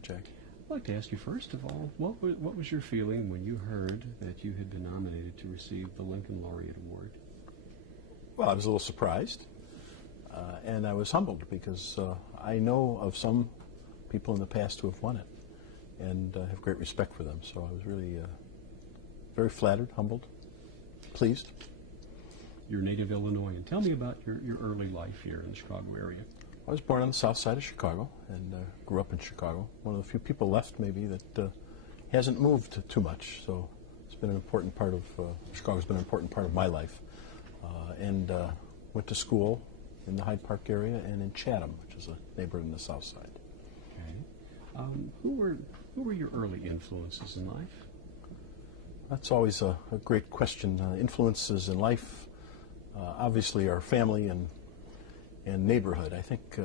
Jack. I'd like to ask you, first of all, what was your feeling when you heard that you had been nominated to receive the Lincoln Laureate Award? Well, I was a little surprised, and I was humbled because I know of some people in the past who have won it, and have great respect for them. So I was really very flattered, humbled, pleased. You're a native Illinoisan. Tell me about your early life here in the Chicago area. I was born on the south side of Chicago and grew up in Chicago. One of the few people left, maybe, that hasn't moved too much. So it's been an important part of, Chicago's been an important part of my life. And went to school in the Hyde Park area and in Chatham, which is a neighborhood in the south side. Okay. Who were your early influences in life? That's always a great question. Influences in life, obviously, our family and neighborhood. I think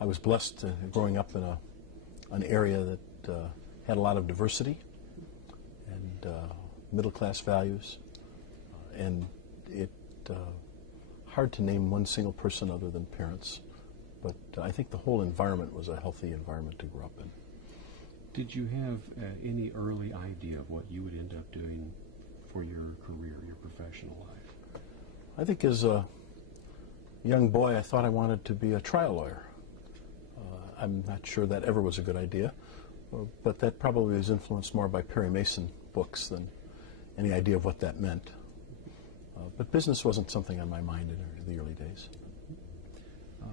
I was blessed growing up in an area that had a lot of diversity and middle-class values, and it hard to name one single person other than parents, but I think the whole environment was a healthy environment to grow up in. Did you have any early idea of what you would end up doing for your career, your professional life? I think as a young boy, I thought I wanted to be a trial lawyer. I'm not sure that ever was a good idea, but that probably was influenced more by Perry Mason books than any idea of what that meant. But business wasn't something on my mind in the early days. I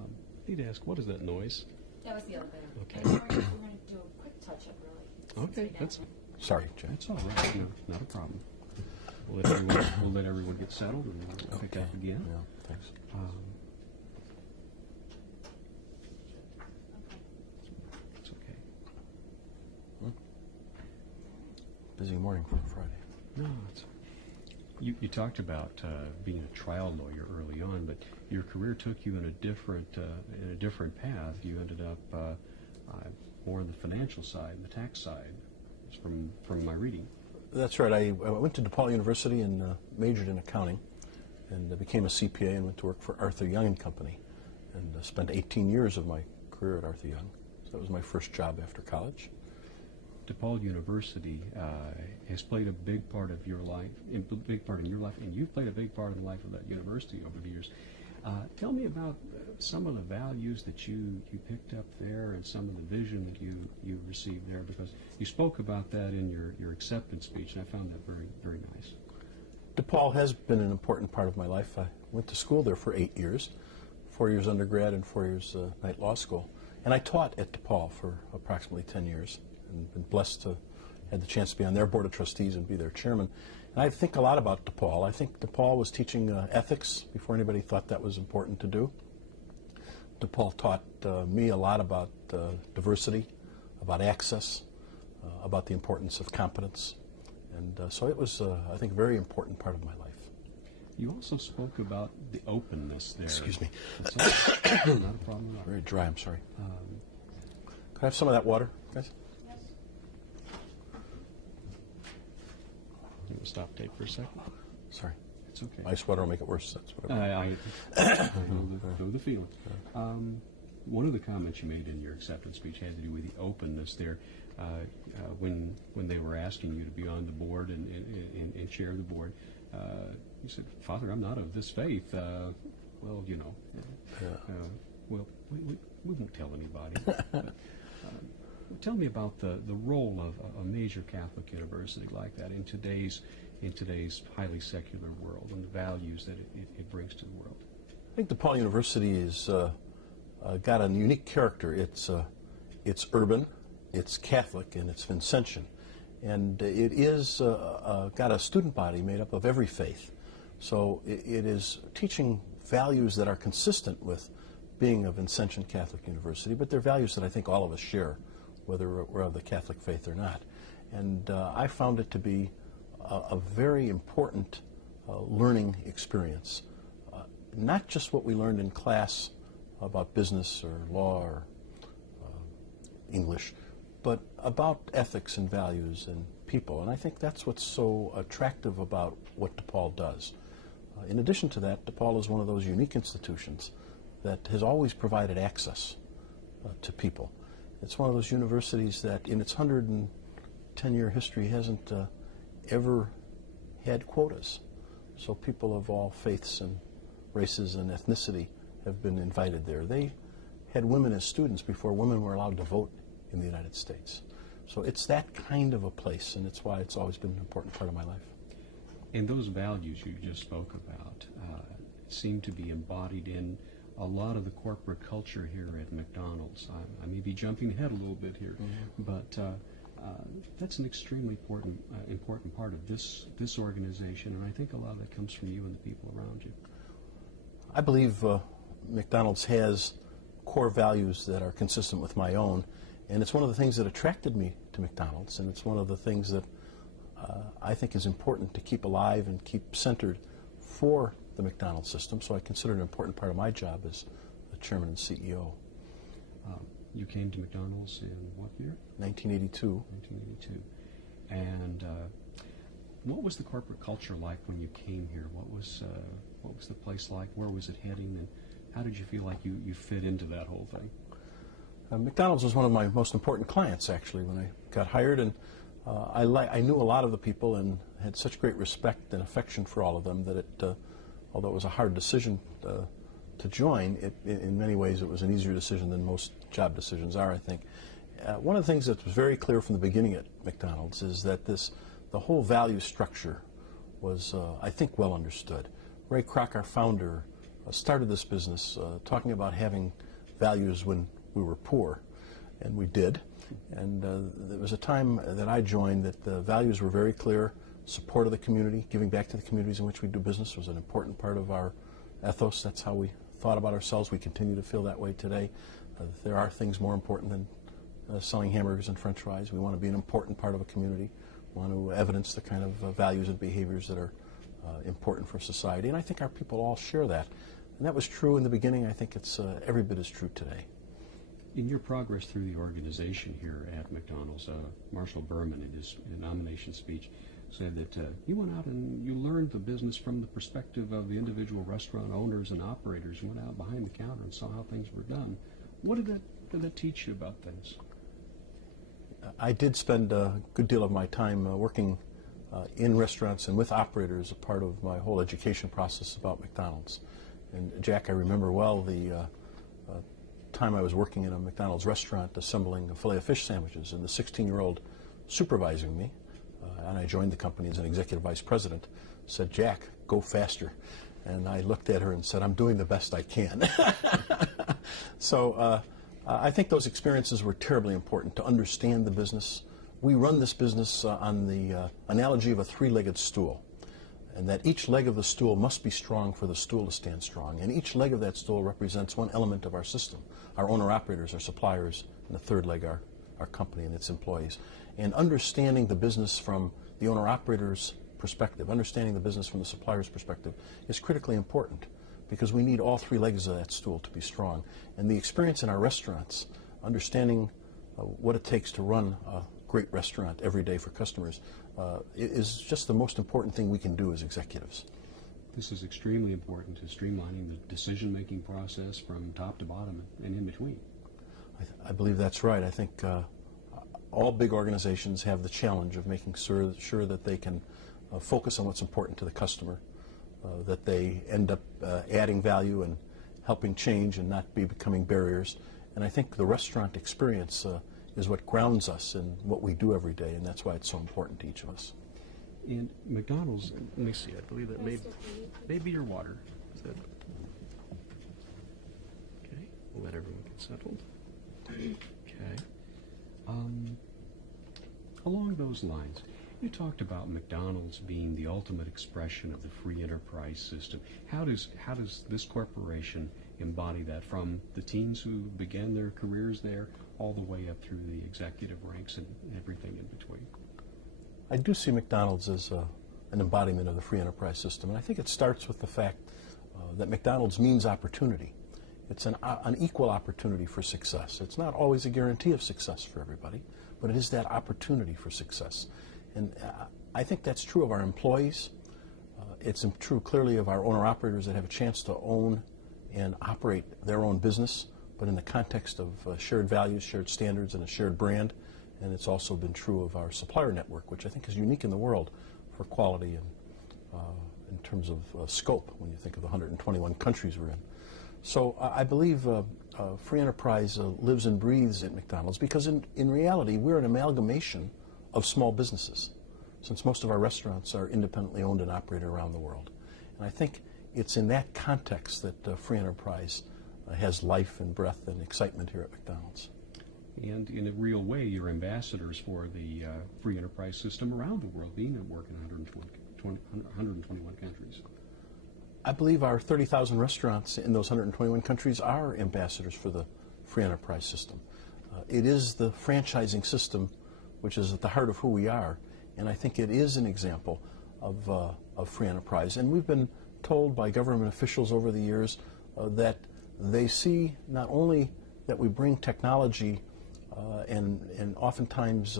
need to ask, what is that noise? That was the elevator. Okay. And we're going to do a quick touch-up, really. Okay, that's Sorry, Jack. that's all right. No, not a problem. We'll let everyone get settled, and we'll pick up again. Yeah, thanks. It's okay. Busy morning for a Friday. No, you talked about being a trial lawyer early on, but your career took you in a different path. You ended up more on the financial side, the tax side, from my reading. That's right. I went to DePaul University and majored in accounting, and became a CPA and went to work for Arthur Young and Company, and spent 18 years of my career at Arthur Young. So that was my first job after college. DePaul University has played a big part of your life, a big part in your life, and you've played a big part in the life of that university over the years. Tell me about some of the values that you picked up there and some of the vision that you received there, because you spoke about that in your acceptance speech, and I found that very, very nice. DePaul has been an important part of my life. I went to school there for 8 years, 4 years undergrad and 4 years night law school. And I taught at DePaul for approximately 10 years and been blessed to have the chance to be on their board of trustees and be their chairman. And I think a lot about DePaul. I think DePaul was teaching ethics before anybody thought that was important to do. DePaul taught me a lot about diversity, about access, about the importance of competence. And so it was, I think, a very important part of my life. You also spoke about the openness there. Excuse me. That's not a problem at all. Very dry, I'm sorry. Could I have some of that water, guys? Yes. You want to stop tape for a second? Sorry. It's okay. Ice water will make it worse. That's what I know the feeling. One of the comments you made in your acceptance speech had to do with the openness there. When they were asking you to be on the board and chair the board, you said, "Father, I'm not of this faith." Well, you know, well, we won't tell anybody. But, tell me about the role of a major Catholic university like that in today's highly secular world and the values that it brings to the world. I think DePaul University is got a unique character. It's urban, it's Catholic, and it's Vincentian. And it is got a student body made up of every faith. So it is teaching values that are consistent with being a Vincentian Catholic university, but they're values that I think all of us share, whether we're of the Catholic faith or not. And I found it to be a very important learning experience. Not just what we learned in class about business or law or English, but about ethics and values and people. And I think that's what's so attractive about what DePaul does. In addition to that, DePaul is one of those unique institutions that has always provided access to people. It's one of those universities that in its 110-year history hasn't ever had quotas. So people of all faiths and races and ethnicity have been invited there. They had women as students before women were allowed to vote in the United States. So it's that kind of a place, and it's why it's always been an important part of my life. And those values you just spoke about seem to be embodied in a lot of the corporate culture here at McDonald's. I may be jumping ahead a little bit here, but that's an extremely important part of this organization, and I think a lot of that comes from you and the people around you. I believe McDonald's has core values that are consistent with my own, and it's one of the things that attracted me to McDonald's, and it's one of the things that I think is important to keep alive and keep centered for the McDonald's system, so I consider it an important part of my job as the chairman and CEO. You came to McDonald's in what year? 1982. 1982. And what was the corporate culture like when you came here? What was the place like? Where was it heading? And how did you feel like you fit into that whole thing? McDonald's was one of my most important clients, actually, when I got hired, and I knew a lot of the people and had such great respect and affection for all of them that although it was a hard decision to join, in many ways it was an easier decision than most job decisions are, I think. One of the things that was very clear from the beginning at McDonald's is that the whole value structure was, I think, well understood. Ray Kroc, our founder, started this business talking about having values when we were poor, and we did. And there was a time that I joined that the values were very clear. Support of the community, giving back to the communities in which we do business was an important part of our ethos. That's how we thought about ourselves. We continue to feel that way today. There are things more important than selling hamburgers and french fries. We want to be an important part of a community. We want to evidence the kind of values and behaviors that are important for society. And I think our people all share that. And that was true in the beginning. I think it's every bit as true today. In your progress through the organization here at McDonald's, Marshall Berman, in his nomination speech, said that you went out and you learned the business from the perspective of the individual restaurant owners and operators. You went out behind the counter and saw how things were done. What did that teach you about things? I did spend a good deal of my time working in restaurants and with operators, a part of my whole education process about McDonald's. And Jack, I remember well the time I was working in a McDonald's restaurant assembling filet of fish sandwiches, and the 16-year-old supervising me, and I joined the company as an executive vice president, said, "Jack, go faster." And I looked at her and said, "I'm doing the best I can." So I think those experiences were terribly important to understand the business. We run this business on the analogy of a three-legged stool, and that each leg of the stool must be strong for the stool to stand strong. And each leg of that stool represents one element of our system: our owner-operators, our suppliers, and the third leg, our company and its employees. And understanding the business from the owner-operator's perspective, understanding the business from the supplier's perspective, is critically important, because we need all three legs of that stool to be strong. And the experience in our restaurants, understanding what it takes to run a great restaurant every day for customers, is just the most important thing we can do as executives. This is extremely important to streamlining the decision-making process from top to bottom and in between. I believe that's right. I think all big organizations have the challenge of making sure that they can focus on what's important to the customer, that they end up adding value and helping change and not becoming barriers. And I think the restaurant experience is what grounds us in what we do every day, and that's why it's so important to each of us. And McDonald's, let me see, I believe that may be your water. Is that okay? We'll let everyone get settled. Okay. Along those lines, you talked about McDonald's being the ultimate expression of the free enterprise system. How does this corporation embody that, from the teens who began their careers there all the way up through the executive ranks and everything in between? I do see McDonald's as an embodiment of the free enterprise system, and I think it starts with the fact that McDonald's means opportunity. It's an equal opportunity for success. It's not always a guarantee of success for everybody, but it is that opportunity for success. And I think that's true of our employees. It's true clearly of our owner-operators that have a chance to own and operate their own business but in the context of shared values, shared standards, and a shared brand. And it's also been true of our supplier network, which I think is unique in the world for quality and in terms of scope when you think of the 121 countries we're in. So I believe free enterprise lives and breathes at McDonald's because in reality we're an amalgamation of small businesses, since most of our restaurants are independently owned and operated around the world. And I think it's in that context that free enterprise has life and breath and excitement here at McDonald's. And in a real way, you're ambassadors for the free enterprise system around the world, being at work in 121 countries. I believe our 30,000 restaurants in those 121 countries are ambassadors for the free enterprise system. It is the franchising system which is at the heart of who we are, and I think it is an example of free enterprise. And we've been told by government officials over the years that they see not only that we bring technology and oftentimes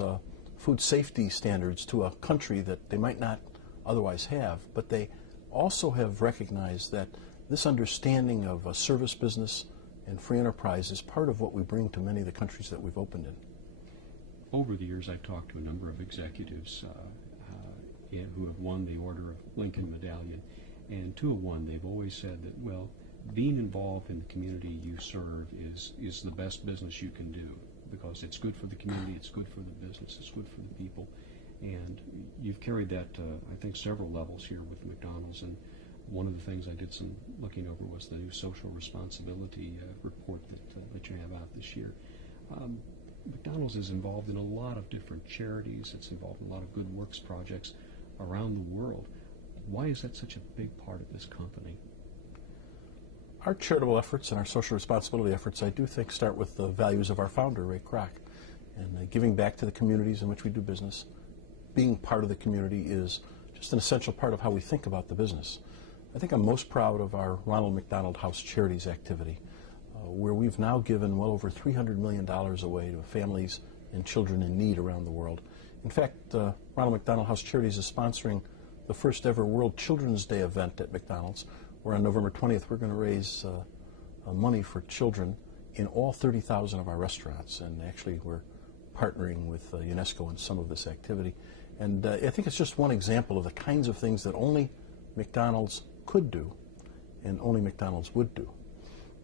food safety standards to a country that they might not otherwise have, but they also have recognized that this understanding of a service business and free enterprise is part of what we bring to many of the countries that we've opened in. Over the years, I've talked to a number of executives who have won the Order of Lincoln Medallion, and to a one, they've always said that, well, being involved in the community you serve is the best business you can do, because it's good for the community, it's good for the business, it's good for the people. And you've carried that to, I think, several levels here with McDonald's. And one of the things I did some looking over was the new social responsibility report that you have out this year. McDonald's is involved in a lot of different charities. It's involved in a lot of good works projects around the world. Why is that such a big part of this company? Our charitable efforts and our social responsibility efforts, I do think, start with the values of our founder, Ray Kroc, and giving back to the communities in which we do business. Being part of the community is just an essential part of how we think about the business. I think I'm most proud of our Ronald McDonald House Charities activity, where we've now given well over $300 million away to families and children in need around the world. In fact, Ronald McDonald House Charities is sponsoring the first ever World Children's Day event at McDonald's, where on November 20th we're going to raise money for children in all 30,000 of our restaurants. And actually we're partnering with UNESCO in some of this activity. And I think it's just one example of the kinds of things that only McDonald's could do and only McDonald's would do.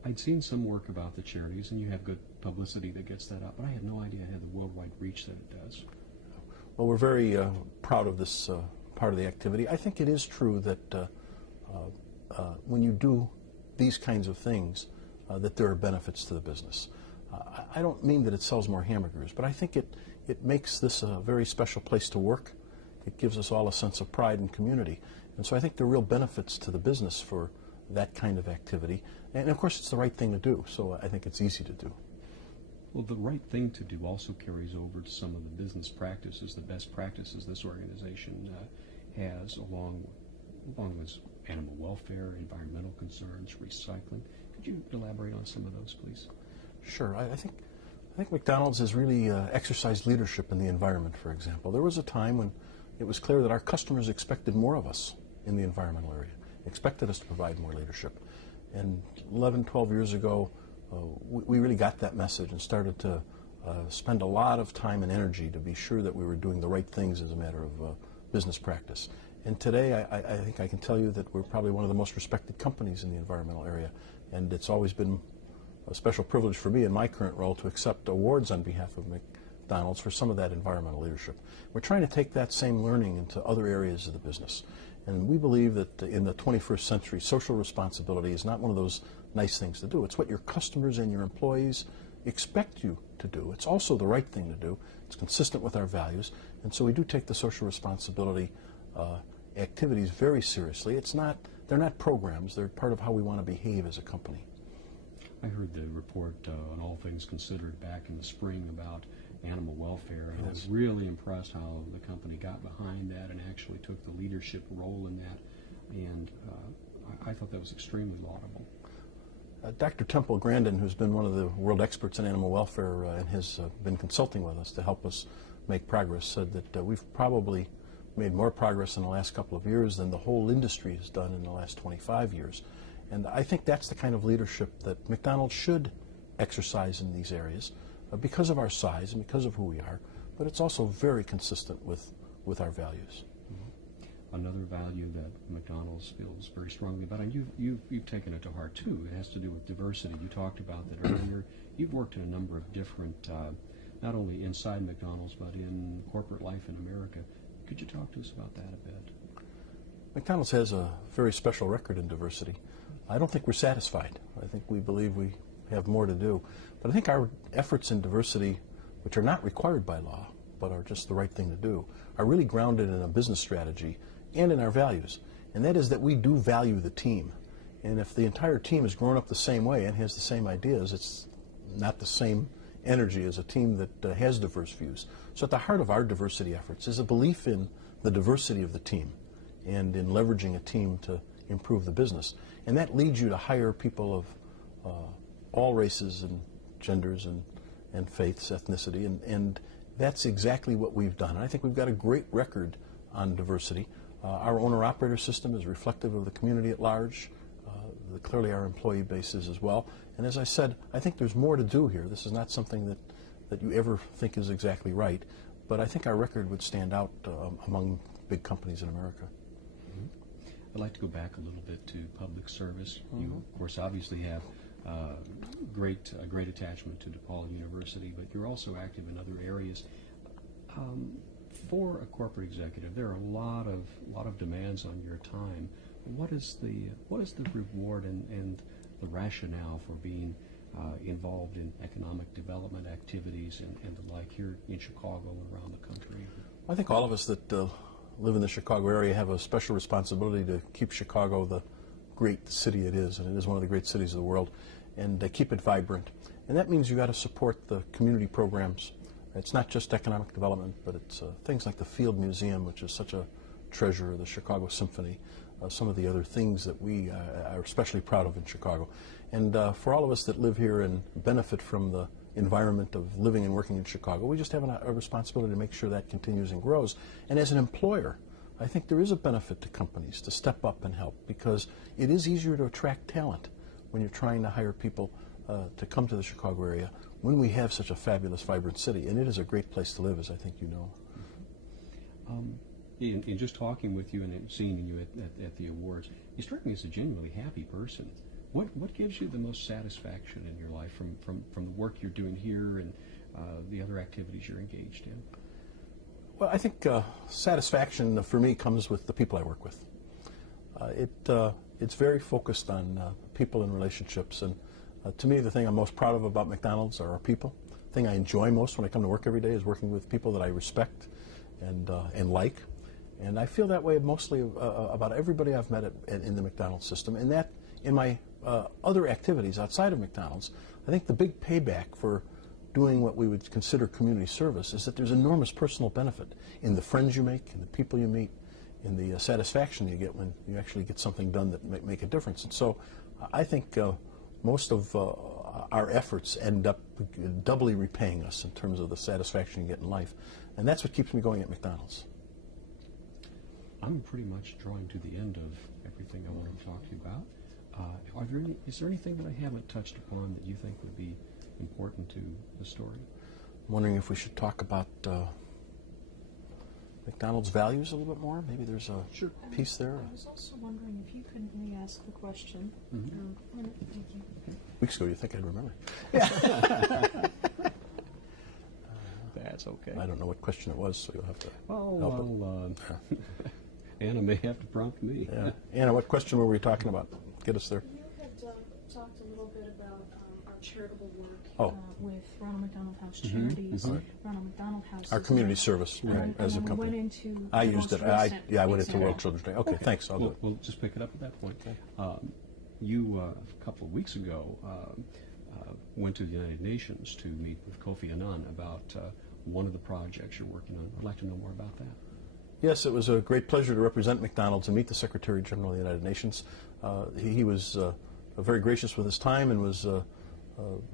I'd seen some work about the charities, and you have good publicity that gets that up, but I had no idea it had the worldwide reach that it does. Well, we're very proud of this part of the activity. I think it is true that when you do these kinds of things, that there are benefits to the business. I don't mean that it sells more hamburgers, but I think it makes this a very special place to work. It gives us all a sense of pride and community. And so I think there are real benefits to the business for that kind of activity. And of course, it's the right thing to do, so I think it's easy to do. Well, the right thing to do also carries over to some of the business practices, the best practices this organization has, along with animal welfare, environmental concerns, recycling. Could you elaborate on some of those, please? Sure. I think McDonald's has really exercised leadership in the environment, for example. There was a time when it was clear that our customers expected more of us in the environmental area, expected us to provide more leadership. And 11, 12 years ago, we really got that message and started to spend a lot of time and energy to be sure that we were doing the right things as a matter of business practice. And today, I think I can tell you that we're probably one of the most respected companies in the environmental area. And it's always been a special privilege for me in my current role to accept awards on behalf of McDonald's for some of that environmental leadership. We're trying to take that same learning into other areas of the business. And we believe that in the 21st century, social responsibility is not one of those nice things to do. It's what your customers and your employees expect you to do. It's also the right thing to do. It's consistent with our values. And so we do take the social responsibility activities very seriously. They're not programs. They're part of how we want to behave as a company. I heard the report on All Things Considered back in the spring about animal welfare, and I was really impressed how the company got behind that and actually took the leadership role in that, and I thought that was extremely laudable. Dr. Temple Grandin, who's been one of the world experts in animal welfare and has been consulting with us to help us make progress, said that we've probably made more progress in the last couple of years than the whole industry has done in the last 25 years. And I think that's the kind of leadership that McDonald's should exercise in these areas because of our size and because of who we are, but it's also very consistent with our values. Another value that McDonald's feels very strongly about, and you've taken it to heart too, it has to do with diversity. You talked about that earlier. You've worked in a number of different, not only inside McDonald's, but in corporate life in America. Could you talk to us about that a bit? McDonald's has a very special record in diversity. I don't think we're satisfied. I think we believe we have more to do. But I think our efforts in diversity, which are not required by law, but are just the right thing to do, are really grounded in a business strategy and in our values. And that is that we do value the team. And if the entire team is grown up the same way and has the same ideas, it's not the same energy as a team that has diverse views. So at the heart of our diversity efforts is a belief in the diversity of the team and in leveraging a team to improve the business. And that leads you to hire people of all races and genders and faiths, ethnicity, and that's exactly what we've done. And I think we've got a great record on diversity. Our owner-operator system is reflective of the community at large. Clearly our employee base is as well. And as I said, I think there's more to do here. This is not something that you ever think is exactly right, but I think our record would stand out among big companies in America. I'd like to go back a little bit to public service. You, of course, obviously have great attachment to DePaul University, but you're also active in other areas. For a corporate executive, there are a lot of demands on your time. What is the reward and the rationale for being involved in economic development activities and the like here in Chicago and around the country? I think all of us that live in the Chicago area have a special responsibility to keep Chicago the great city it is, and it is one of the great cities of the world, and keep it vibrant. And that means you got to support the community programs. It's not just economic development, but it's things like the Field Museum, which is such a treasure, the Chicago Symphony, some of the other things that we are especially proud of in Chicago. And for all of us that live here and benefit from the environment of living and working in Chicago, we just have a responsibility to make sure that continues and grows. And as an employer, I think there is a benefit to companies to step up and help, because it is easier to attract talent when you're trying to hire people to come to the Chicago area when we have such a fabulous, vibrant city. And it is a great place to live, as I think you know. In just talking with you and seeing you at the awards, you strike me as a genuinely happy person. What gives you the most satisfaction in your life from the work you're doing here and the other activities you're engaged in? Well, I think satisfaction for me comes with the people I work with. It's very focused on people and relationships, and to me the thing I'm most proud of about McDonald's are our people. The thing I enjoy most when I come to work every day is working with people that I respect and like. And I feel that way mostly about everybody I've met in the McDonald's system. And that, in my other activities outside of McDonald's, I think the big payback for doing what we would consider community service is that there's enormous personal benefit in the friends you make, in the people you meet, in the satisfaction you get when you actually get something done that make a difference. And so I think most of our efforts end up doubly repaying us in terms of the satisfaction you get in life. And that's what keeps me going at McDonald's. I'm pretty much drawing to the end of everything I wanted to talk to you about. Is there anything that I haven't touched upon that you think would be important to the story? I'm wondering if we should talk about McDonald's values a little bit more. Maybe there's a piece there. I was also wondering if you could re-ask the question. Thank you. Weeks ago, you think I'd remember? That's okay. I don't know what question it was, so you'll have to help well, Anna may have to prompt me. Yeah. Anna, what question were we talking about? Get us there. You had talked a little bit about our charitable work Oh. With Ronald McDonald House Charities. Right. Ronald McDonald House. Our community service, And right, then- as a and then we company. went into I the used most it. I recent went into World example. Children's Day. Okay, thanks. I'll do it. We'll just pick it up at that point. You, a couple of weeks ago, went to the United Nations to meet with Kofi Annan about one of the projects you're working on. I'd like to know more about that. Yes, it was a great pleasure to represent McDonald's and meet the Secretary General of the United Nations. He was very gracious with his time and was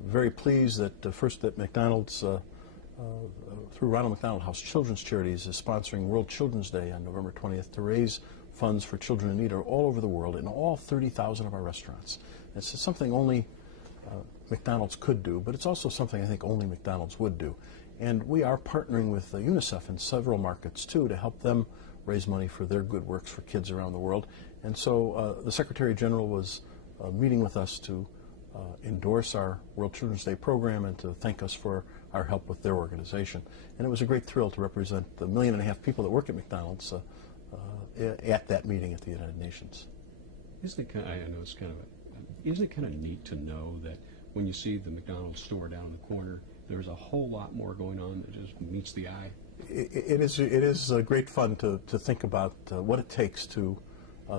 very pleased that first that McDonald's, through Ronald McDonald House Children's Charities, is sponsoring World Children's Day on November 20th to raise funds for children in need all over the world in all 30,000 of our restaurants. It's something only McDonald's could do, but it's also something I think only McDonald's would do. And we are partnering with UNICEF in several markets, too, to help them raise money for their good works for kids around the world. And so the Secretary General was meeting with us to endorse our World Children's Day program and to thank us for our help with their organization. And it was a great thrill to represent the 1.5 million people that work at McDonald's at that meeting at the United Nations. Isn't it I know it's isn't it kind of neat to know that when you see the McDonald's store down in the corner, there's a whole lot more going on that just meets the eye? It is great fun to think about what it takes to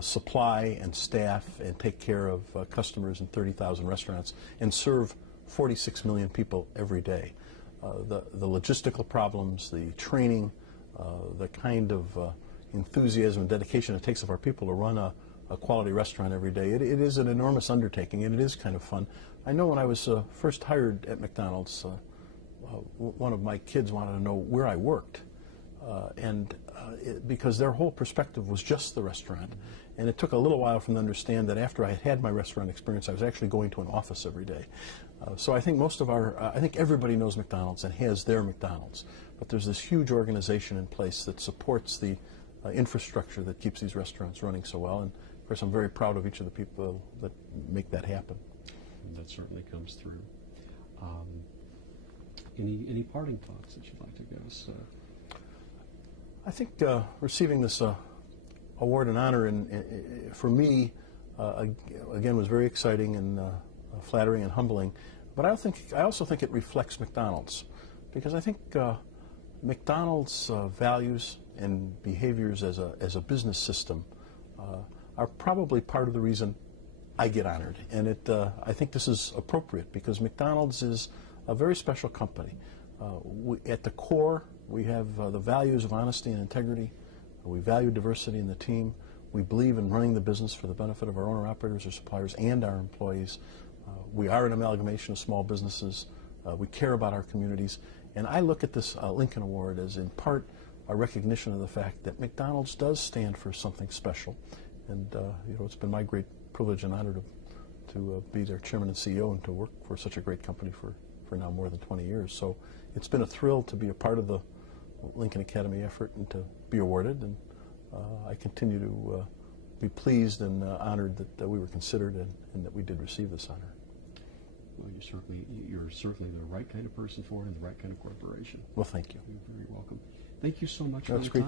supply and staff and take care of customers in 30,000 restaurants and serve 46 million people every day. The logistical problems, the training, the kind of enthusiasm and dedication it takes of our people to run a quality restaurant every day. It is an enormous undertaking, and it is kind of fun. I know when I was first hired at McDonald's, one of my kids wanted to know where I worked, because their whole perspective was just the restaurant. And it took a little while for them to understand that after I had my restaurant experience, I was actually going to an office every day. So I think I think everybody knows McDonald's and has their McDonald's. But there's this huge organization in place that supports the infrastructure that keeps these restaurants running so well. And of course, I'm very proud of each of the people that make that happen. That certainly comes through. Any parting thoughts that you'd like to give us? I think receiving this award and honor, for me, again, was very exciting and flattering and humbling. But I also think it reflects McDonald's, because I think McDonald's values and behaviors as a business system are probably part of the reason I get honored. And I think this is appropriate, because McDonald's is a very special company. At the core, we have the values of honesty and integrity. We value diversity in the team. We believe in running the business for the benefit of our owner-operators, our suppliers, and our employees. We are an amalgamation of small businesses. We care about our communities. And I look at this Lincoln Award as, in part, a recognition of the fact that McDonald's does stand for something special. And it's been my great privilege and honor to be their chairman and CEO and to work for such a great company for now more than 20 years. So it's been a thrill to be a part of the Lincoln Academy effort and to be awarded. And I continue to be pleased and honored that we were considered and that we did receive this honor. Well, you're certainly the right kind of person for it and the right kind of corporation. Well, thank you. You're very welcome. Thank you so much for That's the great time. to